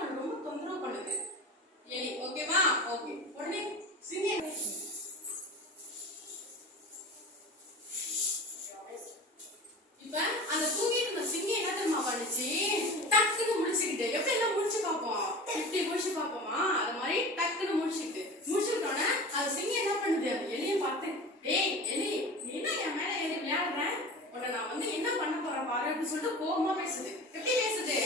பண்ண ரொம்ப தொந்தரவு பண்ணுது எலி. ஓகேவா? ஓகே. உடனே சிங்கம் இப்ப அந்த தூங்கிட்டு இருந்த சிங்கம் என்ன தெரியுமா பண்ணுச்சு? டக்குன்னு முடிச்சுக்கிட்டு எப்படி எல்லாம் முடிச்சு பார்ப்போம், இப்படி முடிச்சு பார்ப்போமா, அது மாதிரி டக்குன்னு முடிச்சுக்கிட்டோன்னே அது சிங்கம் என்ன பண்ணுது? அந்த எலியை பார்த்து, டேய் எலி, நீ என்ன என் மேல ஏறி விளையாடுற? உடனே நான் வந்து என்ன பண்ண போறேன் பாரு அப்படின்னு சொல்லிட்டு கோபமா பேசுது. எப்படி பேசுது?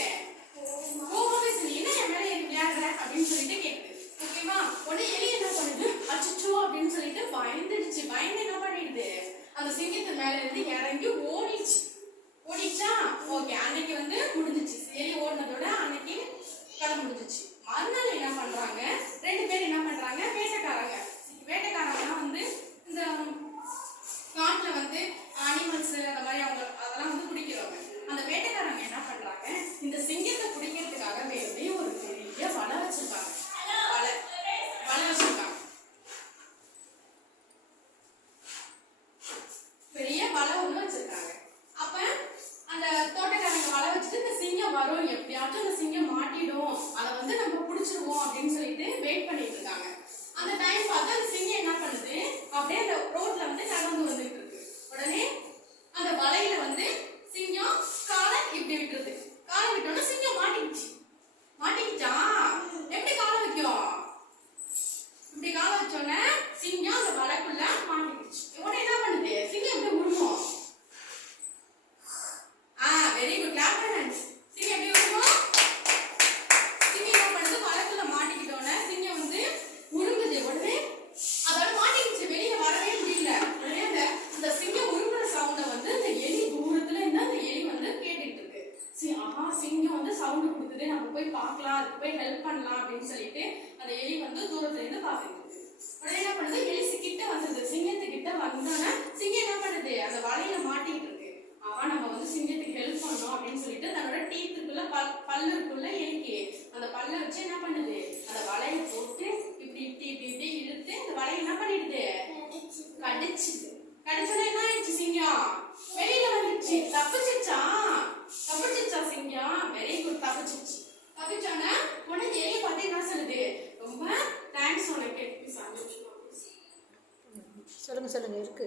கோபமா பேசுது. நீ என்ன என் மேல ஏறி விளையாடுற அப்படின்னு சொல்லிட்டு கேக்குது. ஓகேவா? உடனே எலி என்ன பண்ணுது? அச்சச்சோ அப்படின்னு சொல்லிட்டு பயந்துடுச்சு. பயந்து என்ன பண்ணிடுது? அந்த சிங்கத்து மேல இருந்து இறங்கி ஓடிச்சா. ஓகே, அன்னைக்கு வந்து முடிஞ்சிச்சு. எலி ஓடினதோட அன்னைக்கு கதை முடிஞ்சிச்சு. மறுநாள் என்ன பண்றாங்க? 2 பேர் என்ன பண்றாங்க? வேட்டைக்காரங்க வந்து இந்த காட்டுல வந்து அனிமல்ஸ் அந்த மாதிரி அவங்க அதெல்லாம் வந்து பிடிக்கிறவங்க. அந்த வேட்டைக்காரங்க என்ன பண்றாங்க? இந்த சிங்கத்தை பிடிக்கிறதுக்காக வேண்டி ஒரு பெரிய வலை வச்சிருக்காங்க. பெரிய வலை ஒண்ணு வச்சிருக்காங்க. அப்ப அந்த தோட்டக்காரங்க வலை வச்சுட்டு இந்த சிங்கம் வரும், எப்படியாச்சும் அந்த சிங்கம் மாட்டிடும், அதை வந்து நம்ம பிடிச்சிருவோம் அப்படின்னு சொல்லிட்டு வெயிட் பண்ணிட்டு இருக்காங்க. அந்த டைம் பார்த்து அந்த சிங்கம் என்ன பண்ணுது? அப்படியே அந்த ரோட்ல வந்து நடந்து வந்துட்டு இருக்கு. உடனே அந்த வலையில வந்து சிங்கம் காலை இப்படி விட்டுருது. காலை விட்டோன்னா சிங்கம் மாட்டிக்கிச்சா? எப்படி காலை வைக்கும்? இப்படி காலை வச்சோன்னே சிங்கம் அந்த வலைக்குள்ள மாட்டிக்கிச்சு. உடனே என்ன பண்ணுது? சிங்கம் எப்படி விடுமோ? வெரி குட், கிளாப் பண்ணுங்க. சிங்கம் எப்படி விடுமோ? சிங்கம் என்ன பண்ணுது? வலைக்குள்ள மாட்டிக்கிட்டோன்னே சிங்கம் வந்து உருங்குது. உடனே அதோட மாட்டிக்கிச்சு, வெளியே வரவே முடியல. உடனே அந்த சிங்கம் உருங்குற சவுண்ட வந்து அந்த எலி தூரத்துல இருந்து அந்த எலி வந்து கேட்டுட்டு இருக்கு. சிங்கம் வந்து சவுண்ட் கொடுக்குது, நம்ம போய் பார்க்கலாம், அதுக்கு போய் ஹெல்ப் பண்ணலாம் அப்படின்னு சொல்லிட்டு அந்த எலி வந்து தூரத்துல இருந்து பார்த்துட்டு இருக்கு. உடனே என்ன பண்ணுது? எலி கிட்ட வந்துருது. சிங்கத்துக்கிட்ட வந்தோன்னே சிங்கம் என்ன பண்ணுது? அந்த வலையில மாட்டிக்கிட்டு இருக்கு. நம்ம வந்து சிங்கத்துக்கு ஹெல்ப் பண்ணோம் அப்படின்னு சொல்லிட்டு தன்னோட டீத்துக்குள்ள பல்லு இருக்குள்ள எலிக்கு அந்த பல்ல வச்சு என்ன பண்ணுது? அந்த வலையில போட்டு இப்படி இழுத்து அந்த வலையை என்ன பண்ணிடுது? கடிச்சோன்னா என்ன ஆயிடுச்சு? சிங்கம் வெளியில வந்துடுச்சு. தப்பிச்சிச்சா சிங்கம்? வெரி குட், தப்பிச்சோன்னா உடனே எலி பார்த்து என்ன சொல்லுது? ரொம்ப தேங்க்ஸ் உனக்கு. சொல்லுங்க இருக்கு.